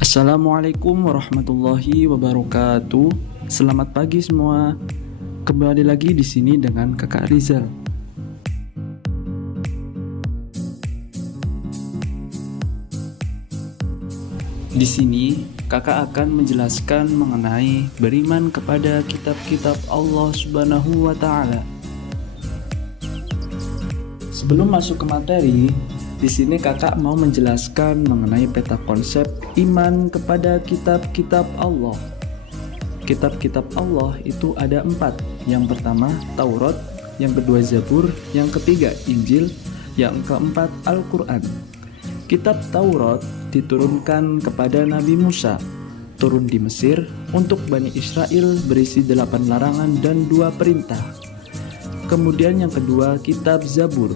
Assalamualaikum warahmatullahi wabarakatuh. Selamat pagi semua. Kembali lagi di sini dengan Kakak Rizal. Di sini Kakak akan menjelaskan mengenai beriman kepada kitab-kitab Allah Subhanahu wa taala. Sebelum masuk ke materi, di sini Kakak mau menjelaskan mengenai peta konsep iman kepada kitab-kitab Allah. Kitab-kitab Allah itu ada 4. Yang pertama Taurat, yang kedua Zabur, yang ketiga Injil, yang keempat Al-Quran. Kitab Taurat diturunkan kepada Nabi Musa, turun di Mesir untuk Bani Israel, berisi 8 larangan dan 2 perintah. Kemudian yang kedua kitab Zabur.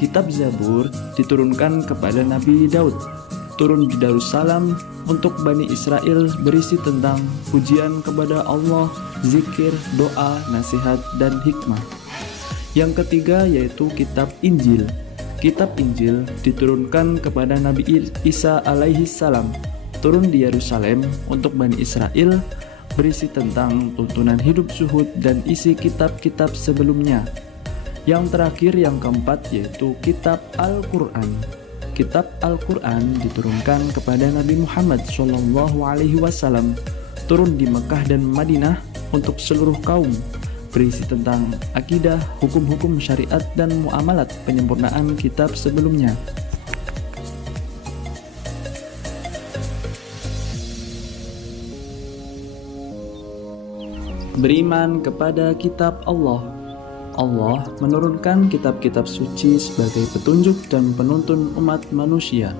Kitab Zabur diturunkan kepada Nabi Daud, turun di Darussalam untuk Bani Israel, berisi tentang pujian kepada Allah, zikir, doa, nasihat, dan hikmah. Yang ketiga yaitu kitab Injil. Kitab Injil diturunkan kepada Nabi Isa alaihi salam, turun di Yerusalem untuk Bani Israel, berisi tentang tuntunan hidup zuhud dan isi kitab-kitab sebelumnya. Yang terakhir yang keempat yaitu kitab Al-Quran. Kitab Al-Quran diturunkan kepada Nabi Muhammad SAW, turun di Mekah dan Madinah untuk seluruh kaum, berisi tentang akidah, hukum-hukum syariat, dan muamalat, penyempurnaan kitab sebelumnya. Beriman kepada kitab Allah. Allah menurunkan kitab-kitab suci sebagai petunjuk dan penuntun umat manusia.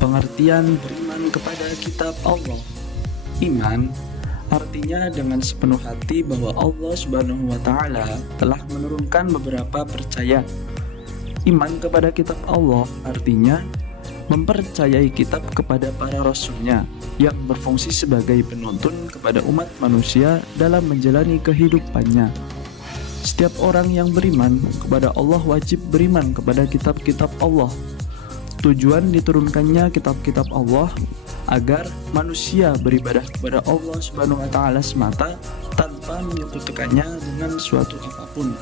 Pengertian beriman kepada kitab Allah. Iman artinya dengan sepenuh hati bahwa Allah Subhanahu wa taala telah menurunkan beberapa percaya. Iman kepada kitab Allah artinya mempercayai kitab kepada para rasulnya yang berfungsi sebagai penuntun kepada umat manusia dalam menjalani kehidupannya. Setiap orang yang beriman kepada Allah wajib beriman kepada kitab-kitab Allah. Tujuan diturunkannya kitab-kitab Allah agar manusia beribadah kepada Allah Subhanahu wa taala semata tanpa menyekutukannya dengan suatu apapun.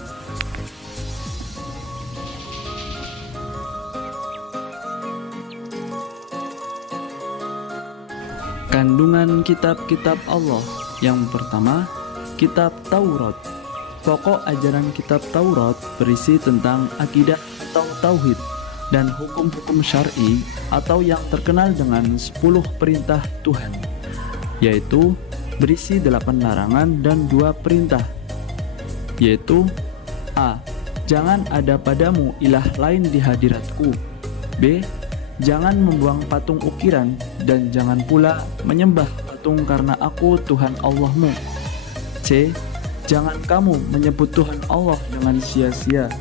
Kandungan kitab-kitab Allah. Yang pertama, kitab Taurat. Pokok ajaran kitab Taurat berisi tentang akidah atau tauhid dan hukum-hukum syar'i atau yang terkenal dengan 10 perintah Tuhan, yaitu berisi 8 larangan dan 2 perintah, yaitu A. Jangan ada padamu ilah lain di hadiratku. B. Jangan membuang patung ukiran dan jangan pula menyembah patung karena aku Tuhan Allahmu. C. Jangan kamu menyebut Tuhan Allah dengan sia-sia.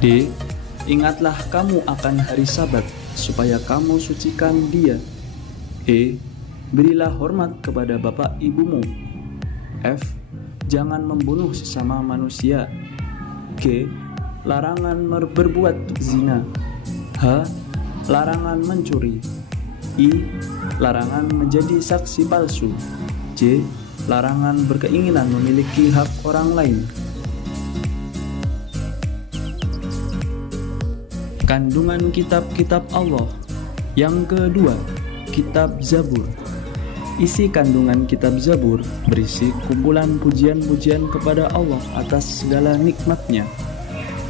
D. Ingatlah kamu akan hari Sabat supaya kamu sucikan dia. E. Berilah hormat kepada bapak ibumu. F. Jangan membunuh sesama manusia. G. Larangan berbuat zina. H. Larangan mencuri. I. Larangan menjadi saksi palsu. J. Larangan berkeinginan memiliki hak orang lain. Kandungan kitab-kitab Allah. Yang kedua, kitab Zabur. Isi kandungan kitab Zabur berisi kumpulan pujian-pujian kepada Allah atas segala nikmatnya.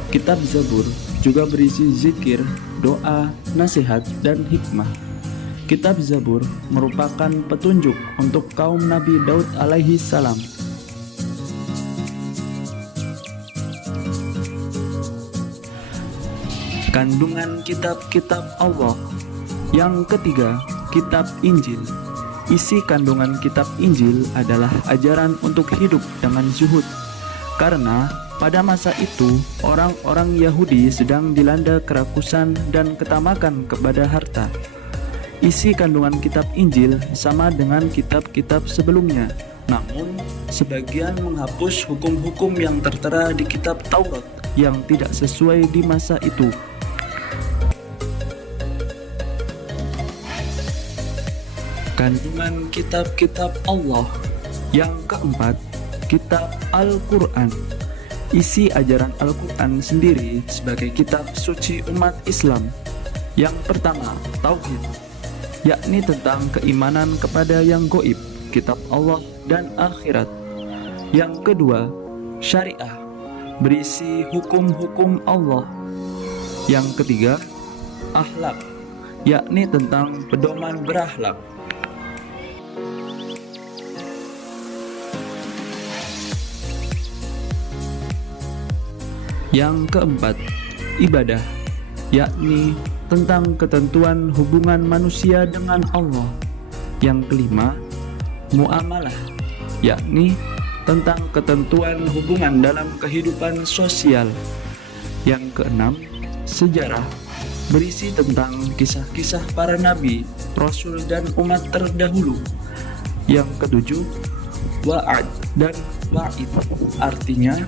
Kitab Zabur juga berisi zikir, doa, nasihat, dan hikmah. Kitab Zabur merupakan petunjuk untuk kaum Nabi Daud alaihi salam. Kandungan kitab-kitab Allah. Yang ketiga, kitab Injil. Isi kandungan kitab Injil adalah ajaran untuk hidup dengan zuhud, Karena pada masa itu orang-orang Yahudi sedang dilanda kerakusan dan ketamakan kepada harta. Isi kandungan kitab Injil sama dengan kitab-kitab sebelumnya, namun sebagian menghapus hukum-hukum yang tertera di kitab Taurat yang tidak sesuai di masa itu. Kandungan kitab-kitab Allah. Yang keempat, kitab Al-Quran. Isi ajaran Al-Quran sendiri sebagai kitab suci umat Islam. Yang pertama, Tauhid, yakni tentang keimanan kepada yang goib, kitab Allah dan akhirat. Yang kedua, Syariah, berisi hukum-hukum Allah. Yang ketiga, Akhlak, yakni tentang pedoman berakhlak. Yang keempat, ibadah, yakni tentang ketentuan hubungan manusia dengan Allah. Yang kelima, muamalah, yakni tentang ketentuan hubungan dalam kehidupan sosial. Yang keenam, sejarah, berisi tentang kisah-kisah para nabi, rasul dan umat terdahulu. Yang ketujuh, wa'ad dan wa'id, artinya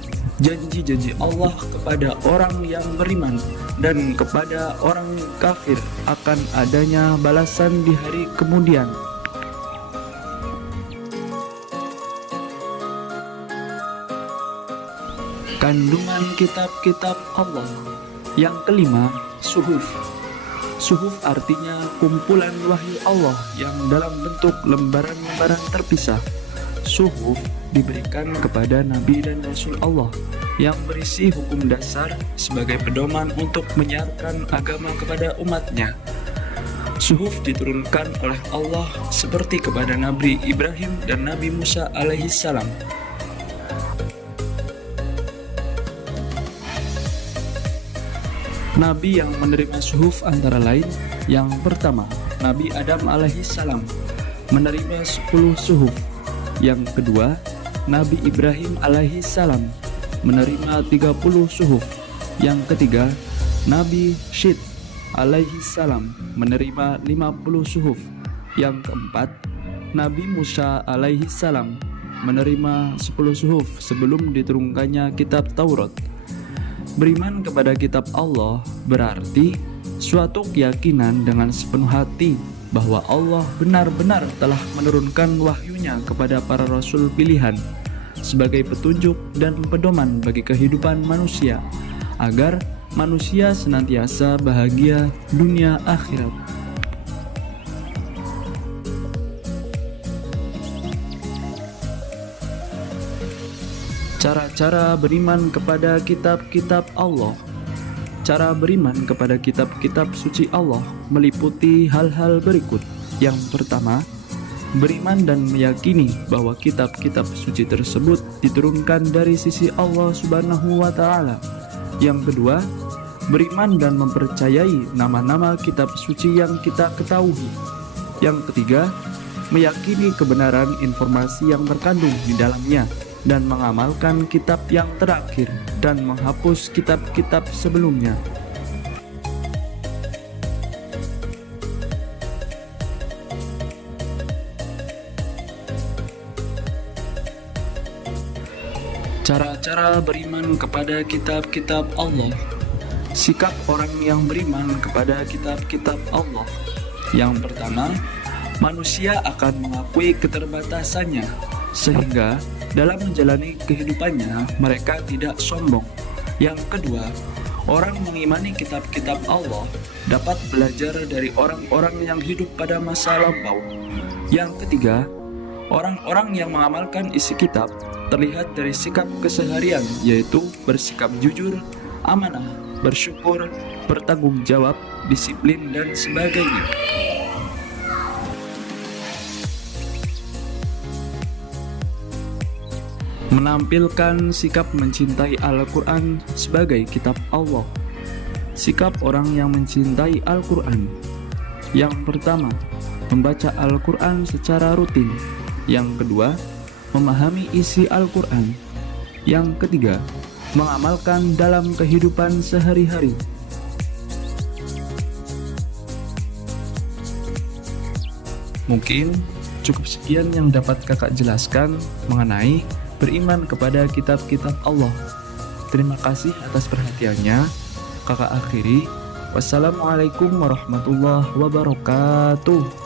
janji-janji Allah kepada orang yang beriman dan kepada orang kafir akan adanya balasan di hari kemudian. Kandungan kitab-kitab Allah. Yang kelima, suhuf. Suhuf artinya kumpulan wahyu Allah yang dalam bentuk lembaran-lembaran terpisah. Suhuf diberikan kepada Nabi dan Rasul Allah yang berisi hukum dasar sebagai pedoman untuk menyiarkan agama kepada umatnya. Suhuf diturunkan oleh Allah seperti kepada Nabi Ibrahim dan Nabi Musa alaihissalam. Nabi yang menerima suhuf antara lain: yang pertama, Nabi Adam alaihissalam menerima 10 suhuf. Yang kedua, Nabi Ibrahim alaihissalam menerima 30 suhuf. Yang ketiga, Nabi Syed alaihissalam menerima 50 suhuf. Yang keempat, Nabi Musa alaihissalam menerima 10 suhuf sebelum diturunkannya kitab Taurat. Beriman kepada kitab Allah berarti suatu keyakinan dengan sepenuh hati bahwa Allah benar-benar telah menurunkan wahyunya kepada para rasul pilihan sebagai petunjuk dan pedoman bagi kehidupan manusia, agar manusia senantiasa bahagia dunia akhirat. Cara-cara beriman kepada kitab-kitab Allah. Cara beriman kepada kitab-kitab suci Allah meliputi hal-hal berikut. Yang pertama, beriman dan meyakini bahwa kitab-kitab suci tersebut diturunkan dari sisi Allah Subhanahu wa Ta'ala. Yang kedua, beriman dan mempercayai nama-nama kitab suci yang kita ketahui. Yang ketiga, meyakini kebenaran informasi yang terkandung di dalamnya dan mengamalkan kitab yang terakhir dan menghapus kitab-kitab sebelumnya. Cara-cara beriman kepada kitab-kitab Allah. Sikap orang yang beriman kepada kitab-kitab Allah. Yang pertama, manusia akan mengakui keterbatasannya, sehingga dalam menjalani kehidupannya mereka tidak sombong. Yang kedua, orang mengimani kitab-kitab Allah dapat belajar dari orang-orang yang hidup pada masa lampau. Yang ketiga, orang-orang yang mengamalkan isi kitab terlihat dari sikap keseharian, yaitu bersikap jujur, amanah, bersyukur, bertanggung jawab, disiplin, dan sebagainya. Menampilkan sikap mencintai Al-Quran sebagai kitab Allah. Sikap orang yang mencintai Al-Quran. Yang pertama, membaca Al-Quran secara rutin. Yang kedua, memahami isi Al-Quran. Yang ketiga, mengamalkan dalam kehidupan sehari-hari. Mungkin cukup sekian yang dapat kakak jelaskan mengenai beriman kepada kitab-kitab Allah. Terima kasih atas perhatiannya. Kakak akhiri. Wassalamualaikum warahmatullahi wabarakatuh.